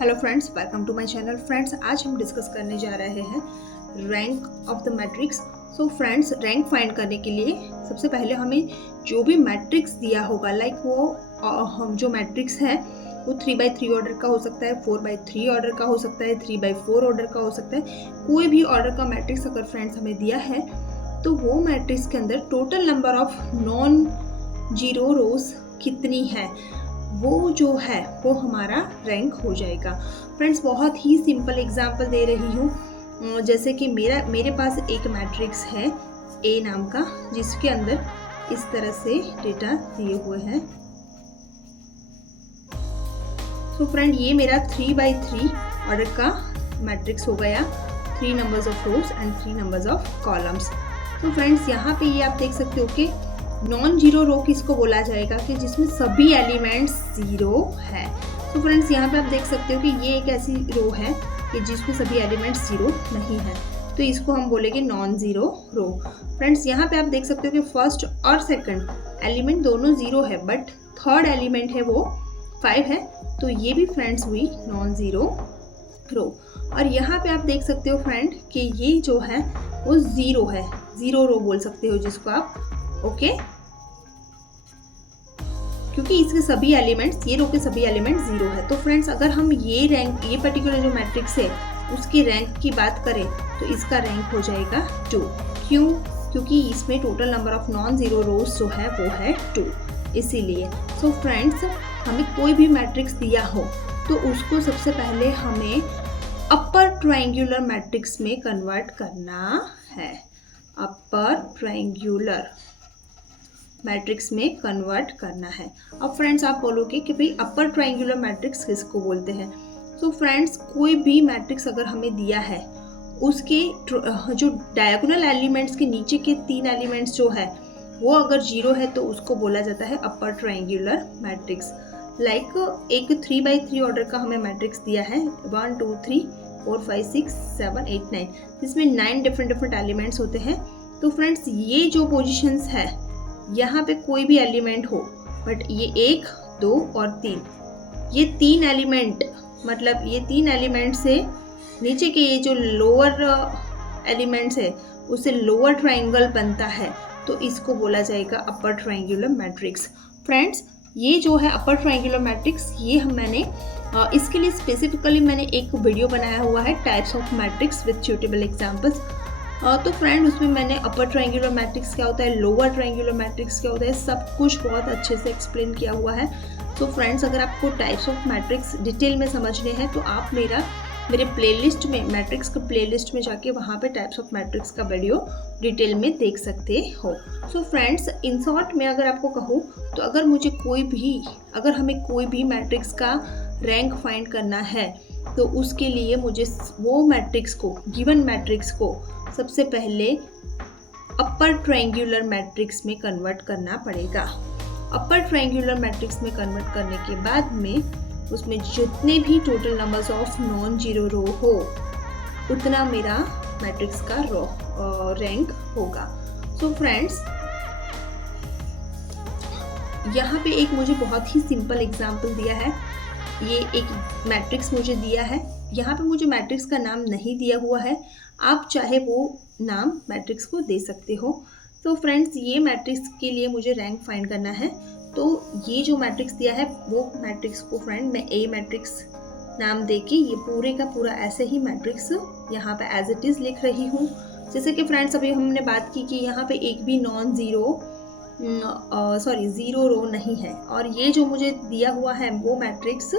Hello friends, welcome to my channel. Friends, आज हम discuss करने जा रहे हैं rank of the matrix. So friends, rank find करने के लिए सबसे पहले हमें जो भी मैट्रिक्स दिया होगा, लाइक वो हम जो मैट्रिक्स है वो 3x3 ऑर्डर का हो सकता है, 4x3 ऑर्डर का हो सकता है, 3x4 ऑर्डर का हो सकता है। कोई भी ऑर्डर का मैट्रिक्स अगर फ्रेंड्स हमें दिया है तो वो मैट्रिक्स के अंदर total number of non zero रोज कितनी है, वो जो है वो हमारा रैंक हो जाएगा। फ्रेंड्स, बहुत ही सिंपल एग्जांपल दे रही हूँ। जैसे कि मेरे पास एक मैट्रिक्स है ए नाम का, जिसके अंदर इस तरह से डेटा दिए हुए हैं। तो फ्रेंड, ये मेरा 3x3 ऑर्डर का मैट्रिक्स हो गया, 3 numbers of rose and 3 numbers of columns. तो फ्रेंड्स, यहाँ पे ये आप देख सकते हो कि नॉन जीरो रो किसको बोला जाएगा कि जिसमें सभी एलिमेंट्स जीरो है। तो फ्रेंड्स, यहाँ पे आप देख सकते हो कि ये एक ऐसी रो है कि जिसमें सभी एलिमेंट्स जीरो नहीं है, तो इसको हम बोलेंगे नॉन जीरो रो। फ्रेंड्स, यहाँ पे आप देख सकते हो कि फर्स्ट और सेकंड एलिमेंट दोनों जीरो है, बट थर्ड एलिमेंट है वो 5 है, तो ये भी फ्रेंड्स हुई नॉन जीरो रो। और यहाँ पे आप देख सकते हो फ्रेंड कि ये जो है वो जीरो है, जीरो रो बोल सकते हो जिसको आप, ओके क्योंकि इसके सभी एलिमेंट्स, ये रो के सभी एलिमेंट्स जीरो है। तो फ्रेंड्स, अगर हम ये पर्टिकुलर जो मैट्रिक्स है उसकी रैंक की बात करें तो इसका रैंक हो जाएगा 2। क्यों? क्योंकि इसमें total number of non zero रोज जो है वो है 2, इसीलिए। सो फ्रेंड्स, हमें कोई भी मैट्रिक्स दिया हो तो उसको सबसे पहले हमें अपर ट्रायंगुलर मैट्रिक्स में कन्वर्ट करना है, अपर ट्रायंगुलर मैट्रिक्स में कन्वर्ट करना है। अब फ्रेंड्स, आप बोलोगे कि भाई अपर ट्रायंगुलर मैट्रिक्स किसको बोलते हैं? तो फ्रेंड्स, कोई भी मैट्रिक्स अगर हमें दिया है उसके जो डायगोनल एलिमेंट्स के नीचे के 3 एलिमेंट्स जो है वो अगर जीरो है तो उसको बोला जाता है अपर ट्रायंगुलर मैट्रिक्स। लाइक एक 3x3 ऑर्डर का हमें मैट्रिक्स दिया है, 1 2 3 4 5 6 7 8 9, जिसमें 9 डिफरेंट एलिमेंट्स होते हैं। तो फ्रेंड्स, ये जो पोजीशंस है, यहाँ पे कोई भी एलिमेंट हो, बट ये 1 2 और 3, ये 3 एलिमेंट, मतलब ये 3 एलिमेंट से नीचे के ये जो लोअर एलिमेंट्स है उससे लोअर ट्रायंगल बनता है, तो इसको बोला जाएगा अपर ट्रायंगुलर मैट्रिक्स। फ्रेंड्स, ये जो है अपर ट्रायंगुलर मैट्रिक्स, ये मैंने इसके लिए स्पेसिफिकली मैंने एक वीडियो बनाया हुआ है, types of matrix with suitable examples. तो फ्रेंड, उसमें मैंने अपर ट्रायंगुलर मैट्रिक्स क्या होता है, लोअर ट्रायंगुलर मैट्रिक्स क्या होता है, सब कुछ बहुत अच्छे से एक्सप्लेन किया हुआ है। तो फ्रेंड्स, अगर आपको टाइप्स ऑफ मैट्रिक्स डिटेल में समझने हैं तो आप मेरे प्लेलिस्ट में, मैट्रिक्स के प्लेलिस्ट में जाके वहाँ पे टाइप्स ऑफ मैट्रिक्स का वीडियो डिटेल में देख सकते हो। सो फ्रेंड्स, इन शॉर्ट में अगर आपको कहूँ तो अगर हमें कोई भी मैट्रिक्स का रैंक फाइंड करना है तो उसके लिए मुझे वो मैट्रिक्स को, गिवन मैट्रिक्स को सबसे पहले अपर ट्रायंगुलर मैट्रिक्स में कन्वर्ट करना पड़ेगा। अपर ट्रायंगुलर मैट्रिक्स में कन्वर्ट करने के बाद में उसमें जितने भी total numbers of non zero row हो उतना मेरा मैट्रिक्स का रैंक होगा। सो फ्रेंड्स, यहाँ पे एक मुझे बहुत ही सिंपल एग्जांपल दिया है। ये एक मैट्रिक्स मुझे दिया है, यहाँ पे मुझे मैट्रिक्स का नाम नहीं दिया हुआ है, आप चाहे वो नाम मैट्रिक्स को दे सकते हो। तो फ्रेंड्स, ये मैट्रिक्स के लिए मुझे रैंक फाइंड करना है, तो ये जो मैट्रिक्स दिया है वो मैट्रिक्स को फ्रेंड मैं ए मैट्रिक्स नाम देके ये पूरे का पूरा ऐसे ही मैट्रिक्स यहाँ पे एज इट इज़ लिख रही हूँ। जैसे कि फ्रेंड्स, अभी हमने बात की कि यहाँ पे एक भी जीरो रो नहीं है, और ये जो मुझे दिया हुआ है वो मैट्रिक्स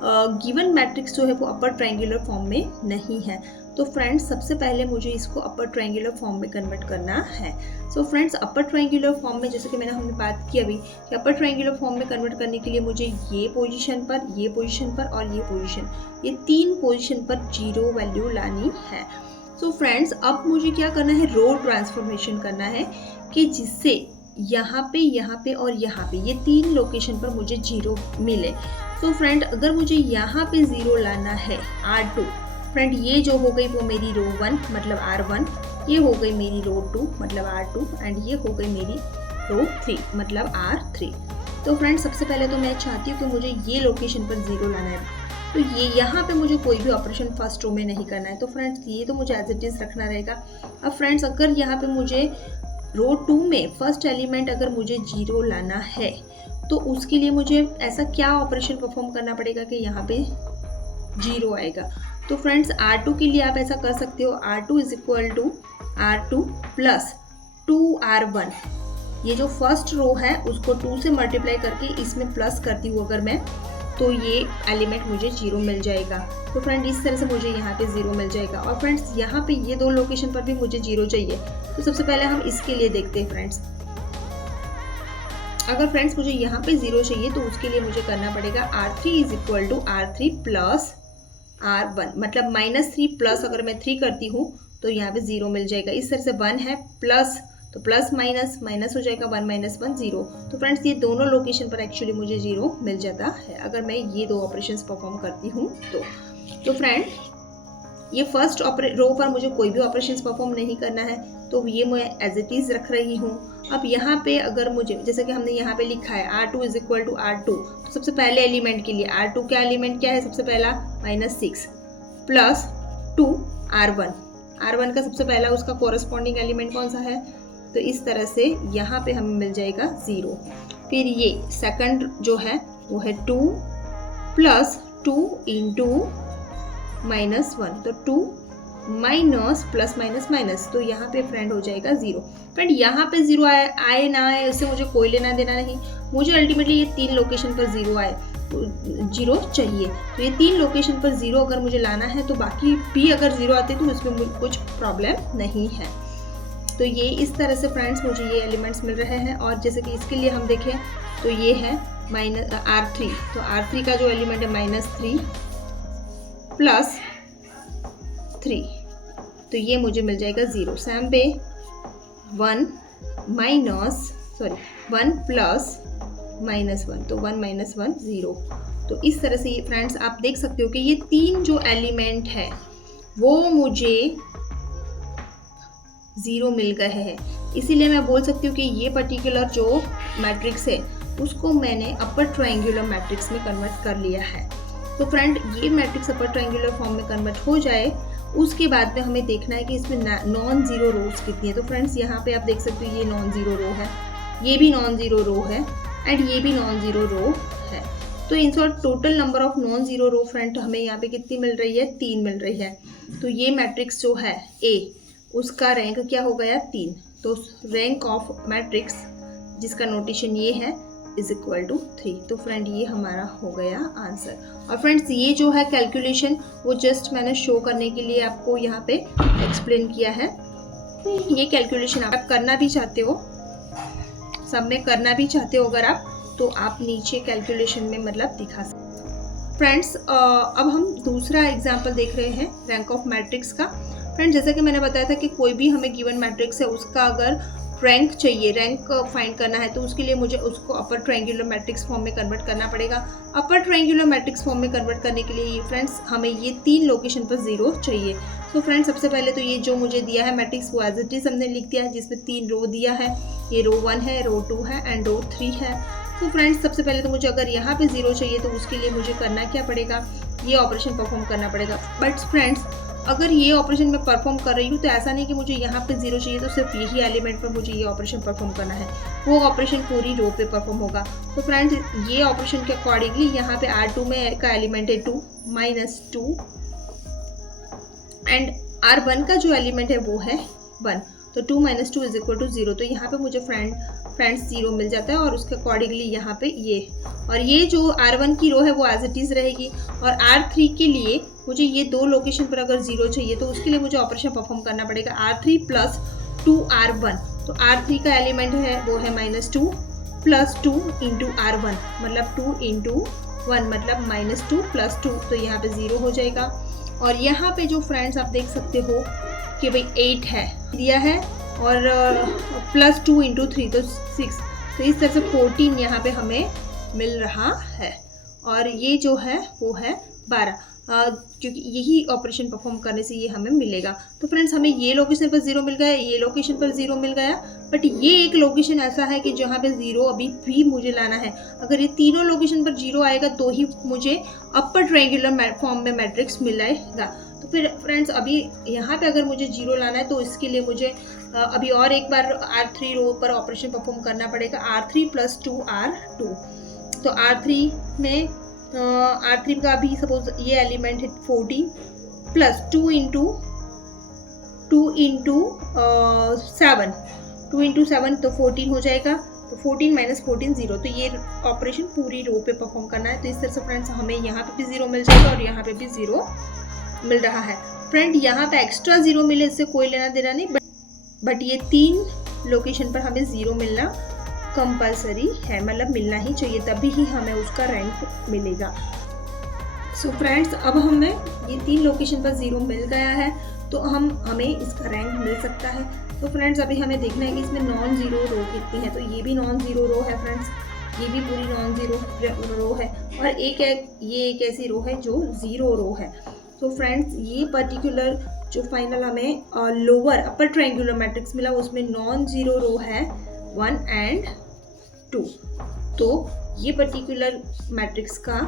गिवन मैट्रिक्स जो है वो अपर ट्रायंगुलर फॉर्म में नहीं है। तो फ्रेंड्स, सबसे पहले मुझे इसको अपर ट्रायंगुलर फॉर्म में कन्वर्ट करना है। So friends, upper triangular form में, जैसे कि हमने बात की अभी कि अपर ट्रायंगुलर फॉर्म में कन्वर्ट करने के लिए मुझे ये पोजीशन पर, ये पोजीशन पर और ये 3 पोजीशन पर जीरो वैल्यू लानी है। सो फ्रेंड्स, अब मुझे क्या करना है, रो ट्रांसफॉर्मेशन करना है कि जिससे यहाँ पे और यहाँ पे ये 3 लोकेशन पर मुझे जीरो मिले। तो फ्रेंड, अगर मुझे यहाँ पे जीरो लाना है, R2, फ्रेंड ये जो हो गई वो मेरी रो 1 मतलब R1, ये हो गई मेरी रो 2 मतलब R2 एंड ये हो गई मेरी रो 3 मतलब R3। तो फ्रेंड्स, सबसे पहले तो मैं चाहती हूँ कि मुझे ये लोकेशन पर जीरो लाना है। तो ये यहाँ पे मुझे कोई भी ऑपरेशन फर्स्ट रो में नहीं करना है। तो फ्रेंड्स ये तो मुझे एज इट इज़ रखना रहेगा। अब फ्रेंड्स अगर यहाँ पे मुझे रो 2 में फर्स्ट एलिमेंट अगर मुझे 0 लाना है तो उसके लिए मुझे ऐसा क्या ऑपरेशन परफॉर्म करना पड़ेगा कि यहाँ पे 0 आएगा। तो फ्रेंड्स R2 के लिए आप ऐसा कर सकते हो, R2 is equal to R2 plus 2R1। ये जो फर्स्ट रो है उसको 2 से मल्टीप्लाई करके इसमें प्लस करती हूँ अगर मैं, तो ये एलिमेंट मुझे 0 मिल जाएगा। तो फ्रेंड इस तरह से मुझे यहाँ पे 0 मिल जाएगा। और फ्रेंड्स यहाँ पे ये दो लोकेशन पर भी मुझे 0 चाहिए। तो सबसे पहले हम इसके लिए देखते हैं फ्रेंड्स। अगर फ्रेंड्स मुझे यहाँ पे 0 चाहिए तो उसके लिए मुझे करना पड़ेगा R3 is equal to R3 plus R1, मतलब -3 प्लस अगर मैं 3 करती हूँ तो यहाँ पे 0 मिल जाएगा। इस तरह से 1 है प्लस, तो प्लस माइनस माइनस हो जाएगा, 1 - 1 0। तो फ्रेंड्स ये दोनों लोकेशन पर एक्चुअली मुझे 0 मिल जाता है अगर मैं ये दो ऑपरेशंस परफॉर्म करती हूँ तो फ्रेंड ये फर्स्ट रो पर मुझे कोई भी ऑपरेशंस परफॉर्म नहीं करना है, तो ये मैं एज इट इज़ रख रही हूँ। अब यहाँ पे अगर मुझे, जैसे कि हमने यहाँ पे लिखा है R2 is equal to R2, तो सबसे पहले एलिमेंट के लिए R2 का एलिमेंट क्या है, सबसे पहला -6 प्लस 2 R1 का सबसे पहला उसका कोरस्पॉन्डिंग एलिमेंट कौन सा है, तो इस तरह से यहाँ पे हमें मिल जाएगा 0। फिर ये सेकंड जो है वो है 2 प्लस 2 इंटू -1, तो 2 माइनस प्लस माइनस माइनस, तो यहाँ पे फ्रेंड हो जाएगा 0। फ्रेंड यहाँ पे 0 आए ना आए उससे मुझे कोई लेना देना नहीं, मुझे अल्टीमेटली ये 3 लोकेशन पर 0 आए, 0 चाहिए। तो ये 3 लोकेशन पर 0 अगर मुझे लाना है तो बाकी भी अगर 0 आते तो उसमें मुझे कुछ प्रॉब्लम नहीं है। तो ये इस तरह से फ्रेंड्स मुझे ये एलिमेंट्स मिल रहे हैं। और जैसे कि इसके लिए हम देखें तो ये है R3, तो R3 का जो एलिमेंट है -3 प्लस 3, तो ये मुझे मिल जाएगा 0। सेम पे 1 प्लस -1, तो 1 - 1 0। तो इस तरह से ये फ्रेंड्स आप देख सकते हो कि ये 3 जो एलिमेंट है वो मुझे 0 मिल गए हैं। इसीलिए मैं बोल सकती हूँ कि ये पर्टिकुलर जो मैट्रिक्स है उसको मैंने अपर ट्रायंगुलर मैट्रिक्स में कन्वर्ट कर लिया है। तो फ्रेंड ये मैट्रिक्स अपर ट्रायंगुलर फॉर्म में कन्वर्ट हो जाए उसके बाद में हमें देखना है कि इसमें नॉन ज़ीरो रोज कितनी है। तो फ्रेंड्स यहाँ पे आप देख सकते हो ये नॉन ज़ीरो रो है, ये भी नॉन ज़ीरो रो है एंड ये भी नॉन ज़ीरो रो है। तो in short total number of non zero row friend हमें यहाँ पे कितनी मिल रही है, 3 मिल रही है। तो ये मैट्रिक्स जो है A उसका रैंक क्या हो गया 3। तो रैंक ऑफ मैट्रिक्स जिसका नोटेशन ये है इज इक्वल टू 3। तो फ्रेंड ये हमारा हो गया आंसर। और फ्रेंड्स ये जो है कैलकुलेशन वो जस्ट मैंने शो करने के लिए आपको यहाँ पे एक्सप्लेन किया है। ये कैलकुलेशन आप करना भी चाहते हो, सब में करना भी चाहते हो अगर आप, तो आप नीचे कैलकुलेशन में मतलब दिखा सकते। फ्रेंड्स अब हम दूसरा एग्जाम्पल देख रहे हैं रैंक ऑफ मैट्रिक्स का। फ्रेंड्स जैसा कि मैंने बताया था कि कोई भी हमें गिवन मैट्रिक्स है उसका अगर रैंक चाहिए, रैंक फाइंड करना है, तो उसके लिए मुझे उसको अपर ट्रायंगुलर मैट्रिक्स फॉर्म में कन्वर्ट करना पड़ेगा। अपर ट्रायंगुलर मैट्रिक्स फॉर्म में कन्वर्ट करने के लिए फ्रेंड्स हमें ये 3 लोकेशन पर 0 चाहिए। तो फ्रेंड्स सबसे पहले तो ये जो मुझे दिया है मैट्रिक्स वो एज इट इज हमने लिख दिया है, जिसमें 3 रो दिया है। ये रो 1 है, रो 2 है एंड रो 3 है। तो फ्रेंड्स सबसे पहले तो मुझे अगर यहाँ पे 0 चाहिए तो उसके लिए मुझे करना क्या पड़ेगा, ये ऑपरेशन परफॉर्म करना पड़ेगा। बट फ्रेंड्स अगर ये ऑपरेशन मैं परफॉर्म कर रही हूँ तो ऐसा नहीं कि मुझे यहाँ पे 0 चाहिए तो सिर्फ यही एलिमेंट पर मुझे ये ऑपरेशन परफॉर्म करना है, वो ऑपरेशन पूरी रो पे परफॉर्म होगा। तो फ्रेंड्स ये ऑपरेशन के अकॉर्डिंगली यहाँ पे R2 में का एलिमेंट है 2 -2 एंड R1 का जो एलिमेंट है वो है 1, तो 2 - 2 इज इक्वल टू 0। तो यहाँ पे मुझे फ्रेंड्स 0 मिल जाता है और उसके अकॉर्डिंगली यहाँ पे ये, और ये जो R1 की रो है वो एज इट इज़ रहेगी। और R3 के लिए मुझे ये 2 लोकेशन पर अगर 0 चाहिए तो उसके लिए मुझे ऑपरेशन परफॉर्म करना पड़ेगा R3 प्लस 2R1। तो R3 का एलिमेंट है वो है -2 प्लस 2 इंटू R1, मतलब 2 इंटू 1 मतलब -2 प्लस 2, तो यहाँ पे 0 हो जाएगा। और यहाँ पे जो फ्रेंड्स आप देख सकते हो कि भाई 8 है दिया है और प्लस 2 इंटू 3 तो 6, तो इस तरह से 14 यहाँ पे हमें मिल रहा है। और ये जो है वो है 12, क्योंकि यही ऑपरेशन परफॉर्म करने से ये हमें मिलेगा। तो फ्रेंड्स हमें ये लोकेशन पर 0 मिल गया, ये लोकेशन पर 0 मिल गया, बट ये एक लोकेशन ऐसा है कि जहाँ पे ज़ीरो अभी भी मुझे लाना है। अगर ये तीनों लोकेशन पर ज़ीरो आएगा तो ही मुझे अपर ट्रायंगुलर फॉर्म में मैट्रिक्स मिलेगा। तो फिर फ्रेंड्स अभी यहाँ पे अगर मुझे जीरो लाना है तो इसके लिए मुझे अभी और एक बार R3 रो पर ऑपरेशन परफॉर्म करना पड़ेगा, R3 + 2 R2। तो R3 में R3 का अभी सपोज ये एलिमेंट है 14 प्लस 2 इंटू 7, 2 इंटू 7 तो 14 हो जाएगा। तो 14 माइनस 14 0। तो ये ऑपरेशन पूरी रो पे परफॉर्म करना है। तो इस तरह से फ्रेंड्स हमें यहाँ पे भी ज़ीरो मिल जाएगा और यहाँ पे भी ज़ीरो मिल रहा है। फ्रेंड यहाँ पे एक्स्ट्रा ज़ीरो मिले इससे कोई लेना देना नहीं, बट ये 3 लोकेशन पर हमें ज़ीरो मिलना कंपलसरी है, मतलब मिलना ही चाहिए, तभी ही हमें उसका रैंक मिलेगा। सो फ्रेंड्स अब हमें ये 3 लोकेशन पर ज़ीरो मिल गया है तो हमें इसका रैंक मिल सकता है। तो फ्रेंड्स अभी हमें देखना है कि इसमें नॉन ज़ीरो रो कितनी है। तो ये भी नॉन ज़ीरो रो है फ्रेंड्स, ये भी पूरी नॉन ज़ीरो रो है, और ये एक ऐसी रो है जो ज़ीरो रो है। तो फ्रेंड्स ये पर्टिकुलर जो फाइनल हमें लोअर अपर ट्रायंगुलर मैट्रिक्स मिला उसमें नॉन ज़ीरो रो है 1 and 2। तो ये पर्टिकुलर मैट्रिक्स का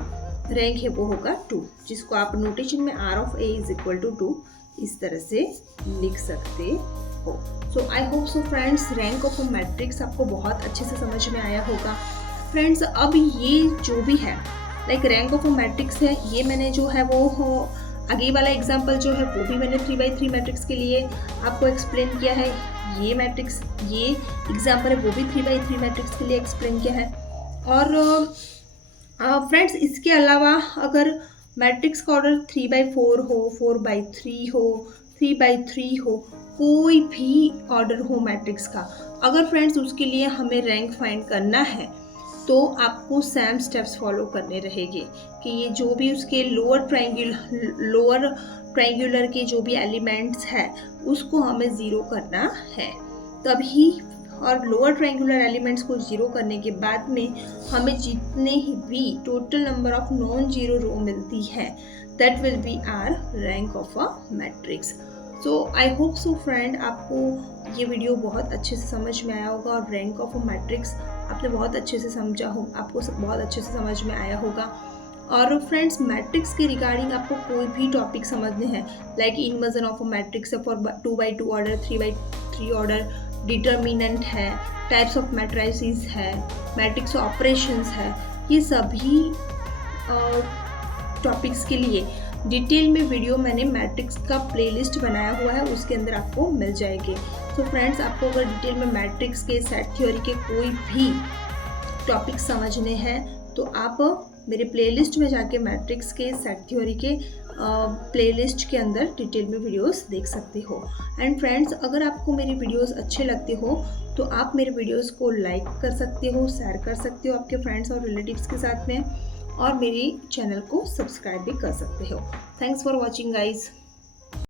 रैंक है वो होगा 2, जिसको आप नोटेशन में R of A = 2 इस तरह से लिख सकते हो। So I hope so friends rank of a matrix आपको बहुत अच्छे से समझ में आया होगा। फ्रेंड्स अब ये जो भी है like rank of a matrix है, ये मैंने जो है वो आगे वाला एग्जाम्पल जो है वो भी मैंने 3x3 मैट्रिक्स के लिए आपको एक्सप्लेन किया है। ये मैट्रिक्स ये एग्जाम्पल है वो भी 3x3 मैट्रिक्स के लिए एक्सप्लेन किया है। और फ्रेंड्स इसके अलावा अगर मैट्रिक्स का ऑर्डर 3x4 हो, 4x3 हो, 3x3 हो, कोई भी ऑर्डर हो मैट्रिक्स का, अगर फ्रेंड्स उसके लिए हमें रैंक फाइंड करना है तो आपको सेम स्टेप्स फॉलो करने रहेंगे कि ये जो भी उसके लोअर ट्रायंगुलर के जो भी एलिमेंट्स है उसको हमें ज़ीरो करना है तभी। और लोअर ट्रायंगुलर एलिमेंट्स को ज़ीरो करने के बाद में हमें जितने भी total number of non zero row मिलती है that will be our rank of a matrix. So I hope so friend आपको ये वीडियो बहुत अच्छे से समझ में आया होगा और रैंक ऑफ अ मैट्रिक्स आपने बहुत अच्छे से समझा हो, आपको बहुत अच्छे से समझ में आया होगा। और फ्रेंड्स मैट्रिक्स के रिगार्डिंग आपको कोई भी टॉपिक समझने हैं like inversion of a matrix for 2x2 order, 3x3 order, determinant है, टाइप्स ऑफ मैट्रिसेस है, मैट्रिक्स ऑपरेशंस है, ये सभी टॉपिक्स के लिए डिटेल में वीडियो मैंने मैट्रिक्स का प्लेलिस्ट बनाया हुआ है, उसके अंदर आपको मिल जाएगी। तो फ्रेंड्स आपको अगर डिटेल में मैट्रिक्स के सेट थ्योरी के कोई भी टॉपिक समझने हैं तो आप मेरे प्लेलिस्ट में जाके मैट्रिक्स के सेट थ्योरी के प्लेलिस्ट के अंदर डिटेल में वीडियोस देख सकते हो। एंड फ्रेंड्स अगर आपको मेरी वीडियोस अच्छे लगते हो तो आप मेरे वीडियोस को लाइक कर सकते हो, शेयर कर सकते हो आपके फ्रेंड्स और रिलेटिव्स के साथ में, और मेरी चैनल को सब्सक्राइब भी कर सकते हो। Thanks for watching guys.